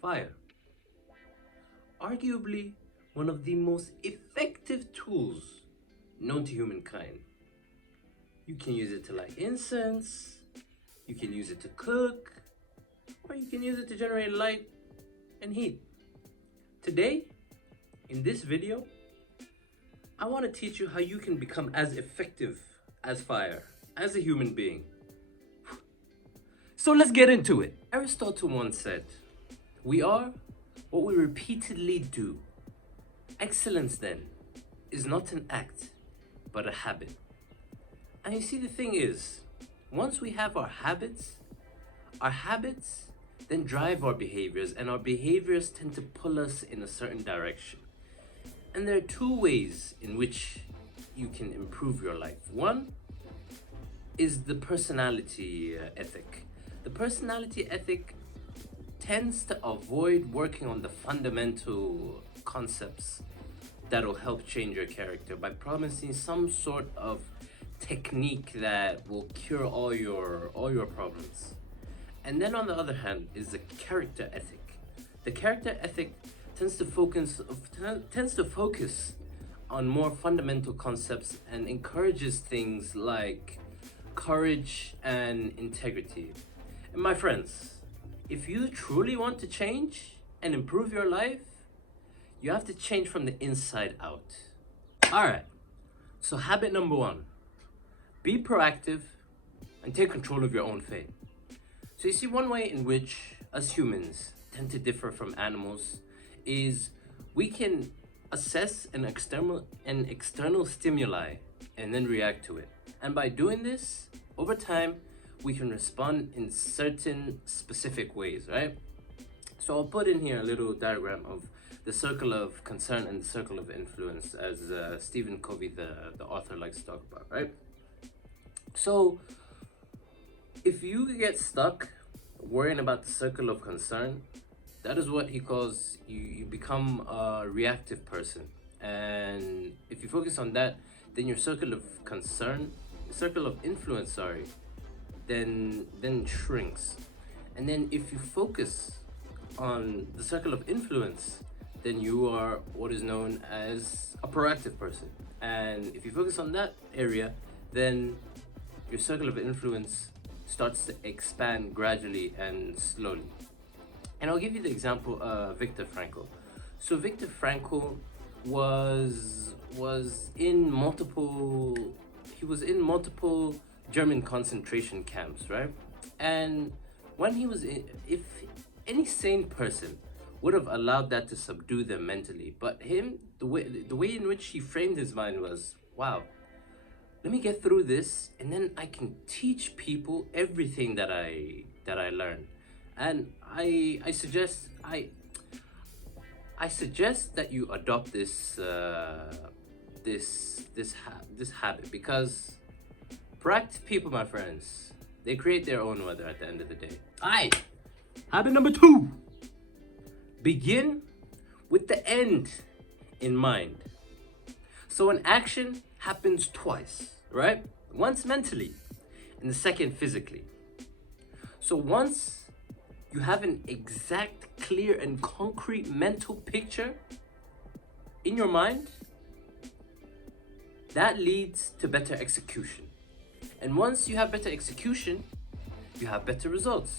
Fire. Arguably one of the most effective tools known to humankind. You can use it to light incense, you can use it to cook, or you can use it to generate light and heat. Today, in this video, I want to teach you how you can become as effective as fire, as a human being. So let's get into it. Aristotle once said, "We are what we repeatedly do. Excellence, then, is not an act, but a habit." And you see, the thing is, once we have our habits then drive our behaviors, and our behaviors tend to pull us in a certain direction. And there are two ways in which you can improve your life. One is the personality ethic. The personality ethic tends to avoid working on the fundamental concepts that'll help change your character by promising some sort of technique that will cure all your problems. And then on the other hand is the character ethic. The character ethic tends to focus on more fundamental concepts and encourages things like courage and integrity. And my friends, if you truly want to change and improve your life, you have to change from the inside out. Alright, so habit number one, be proactive and take control of your own fate. So you see, one way in which us humans tend to differ from animals is we can assess an external stimuli and then react to it. And by doing this, over time, we can respond in certain specific ways, right? So I'll put in here a little diagram of the circle of concern and the circle of influence, as Stephen Covey, the author, likes to talk about, right? So if you get stuck worrying about the circle of concern, that is what he calls you become a reactive person. And if you focus on that, then your circle of influence, then shrinks. And then if you focus on the circle of influence, then you are what is known as a proactive person. And if you focus on that area, then your circle of influence starts to expand gradually and slowly. And I'll give you the example of Viktor Frankl. So Viktor Frankl was in multiple German concentration camps, right? And when he was in, if any sane person would have allowed that to subdue them mentally, but him, the way in which he framed his mind was, wow, let me get through this and then I can teach people everything that I learned. And I suggest that you adopt this habit, because proactive people, my friends, they create their own weather at the end of the day. Alright, habit number two, begin with the end in mind. So an action happens twice, right? Once mentally and the second physically. So once you have an exact, clear and concrete mental picture in your mind, that leads to better execution. And once you have better execution, you have better results.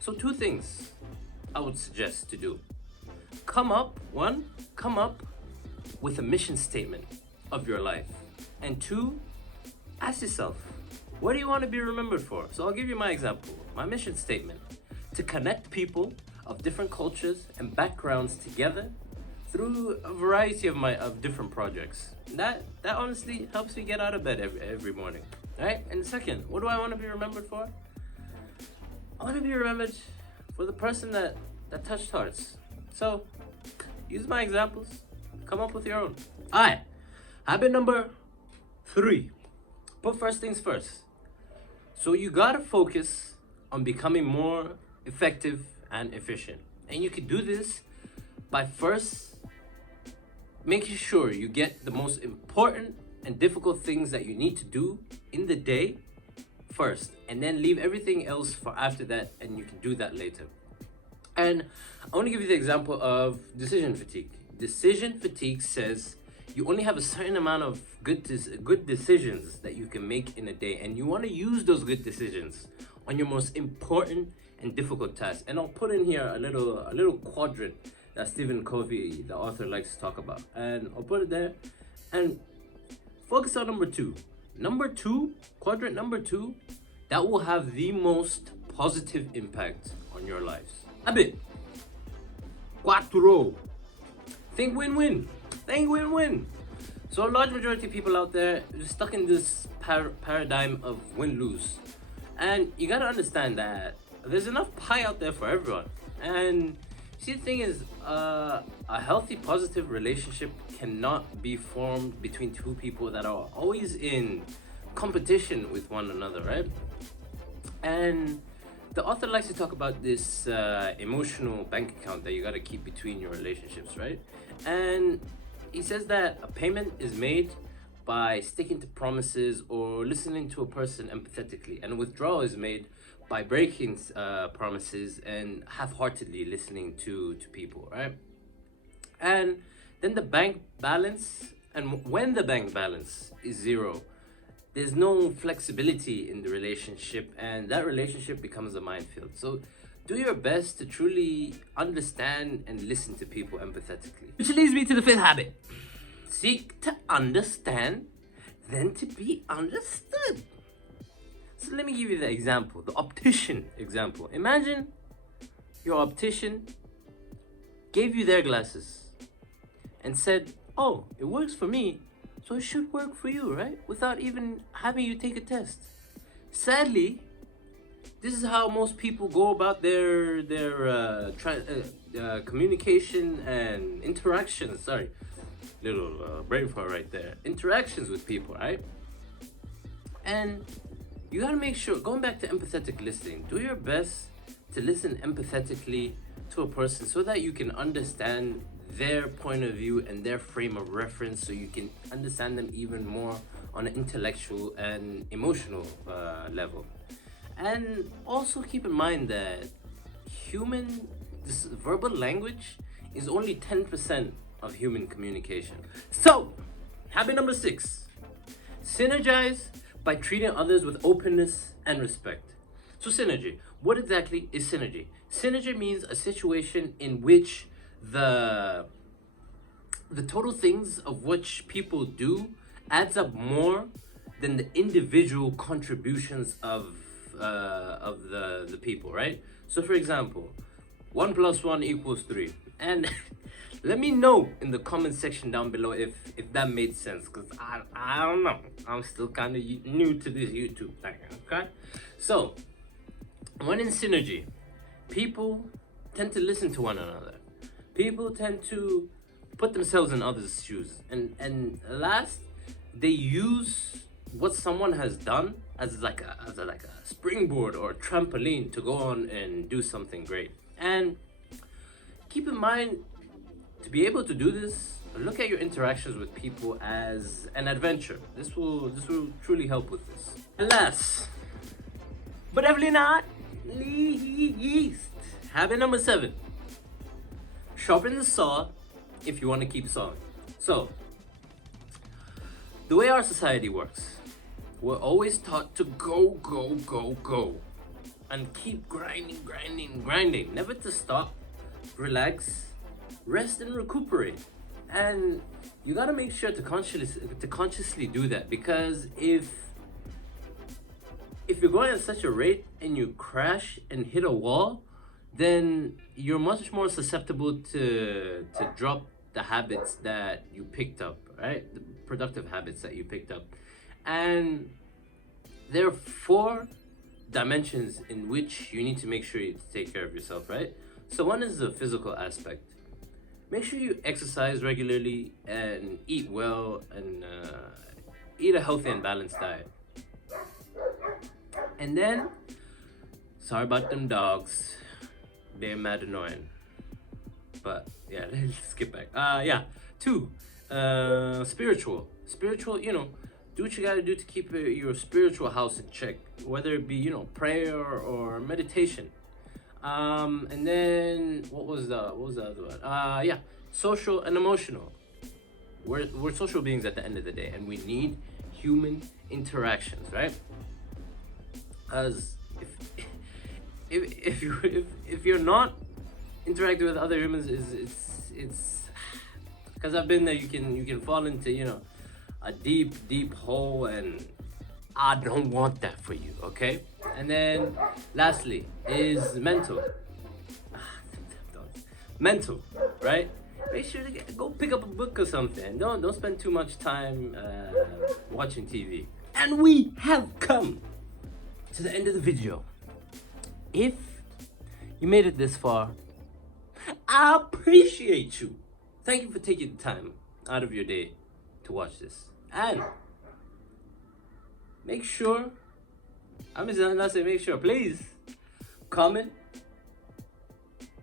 So two things I would suggest to do. Come up with a mission statement of your life. And two, ask yourself, what do you want to be remembered for? So I'll give you my example. My mission statement: to connect people of different cultures and backgrounds together through a variety of different projects. That honestly helps me get out of bed every morning, right? And second, what do I want to be remembered for? I want to be remembered for the person that touched hearts. So use my examples, come up with your own. Alright, habit number three, put first things first. So you gotta focus on becoming more effective and efficient. And you can do this by first making sure you get the most important and difficult things that you need to do in the day first, and then leave everything else for after that, and you can do that later. And I want to give you the example of decision fatigue. Decision fatigue says you only have a certain amount of good decisions that you can make in a day, and you want to use those good decisions on your most important and difficult tasks. And I'll put in here a little quadrant that Stephen Covey, the author, likes to talk about, and I'll put it there. And focus on number two. Quadrant number two, that will have the most positive impact on your lives. Habit. Quattro. Think win-win. So a large majority of people out there are stuck in this paradigm of win-lose. And you gotta understand that there's enough pie out there for everyone. And see, the thing is, a healthy, positive relationship cannot be formed between two people that are always in competition with one another, right? And the author likes to talk about this emotional bank account that you got to keep between your relationships, right? And he says that a payment is made by sticking to promises or listening to a person empathetically, and a withdrawal is made by breaking promises and half-heartedly listening to people, right? And then the bank balance, and when the bank balance is zero, there's no flexibility in the relationship, and that relationship becomes a minefield. So do your best to truly understand and listen to people empathetically. Which leads me to the fifth habit. Seek to understand, then to be understood. So let me give you the example, the optician example. Imagine your optician gave you their glasses and said, oh, it works for me, so it should work for you, right? Without even having you take a test. Sadly, this is how most people go about their communication and interactions. Sorry, little brain fart right there. Interactions with people, right? And you gotta make sure, going back to empathetic listening, do your best to listen empathetically to a person so that you can understand their point of view and their frame of reference, so you can understand them even more on an intellectual and emotional level. And also keep in mind that this verbal language is only 10% of human communication. So, habit number 6, synergize by treating others with openness and respect. So synergy, what exactly is synergy? Synergy means a situation in which the total things of which people do adds up more than the individual contributions of the people, right? So for example, 1 + 1 = 3, and let me know in the comment section down below if that made sense, because I don't know, I'm still kind of new to this YouTube thing, okay? So when in synergy, people tend to listen to one another. People tend to put themselves in others' shoes, and last, they use what someone has done as like a springboard or a trampoline to go on and do something great. And keep in mind, to be able to do this, look at your interactions with people as an adventure. This will truly help with this. And last, but definitely not least, habit number 7. Sharpen the saw if you want to keep sawing. So, the way our society works, we're always taught to go, and keep grinding, never to stop, relax, rest, and recuperate. And you gotta make sure to consciously do that, because if you're going at such a rate and you crash and hit a wall, then you're much more susceptible to drop the habits that you picked up, right? The productive habits that you picked up. And there are 4 dimensions in which you need to make sure you take care of yourself, right? So one is the physical aspect. Make sure you exercise regularly and eat well, and eat a healthy and balanced diet. And then, sorry about them dogs, they're mad annoying. But yeah, let's get back. 2, spiritual, do what you gotta do to keep your spiritual house in check, whether it be, prayer or meditation. And then what was the other one? Yeah, social and emotional. We're social beings at the end of the day, and we need human interactions, right? As if you're not interacting with other humans, it's because I've been there. You can fall into a deep hole, and I don't want that for you. Okay. And then lastly is mental. Mental, right? Make sure to go pick up a book or something. Don't spend too much time watching TV. And we have come to the end of the video. If you made it this far, I appreciate you. Thank you for taking the time out of your day to watch this. And make sure, I'm not saying make sure, please comment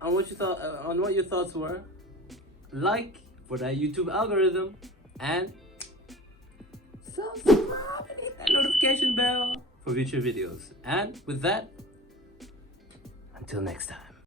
on what you thought, on what your thoughts were. Like for that YouTube algorithm, and subscribe and hit that notification bell for future videos. And with that, until next time.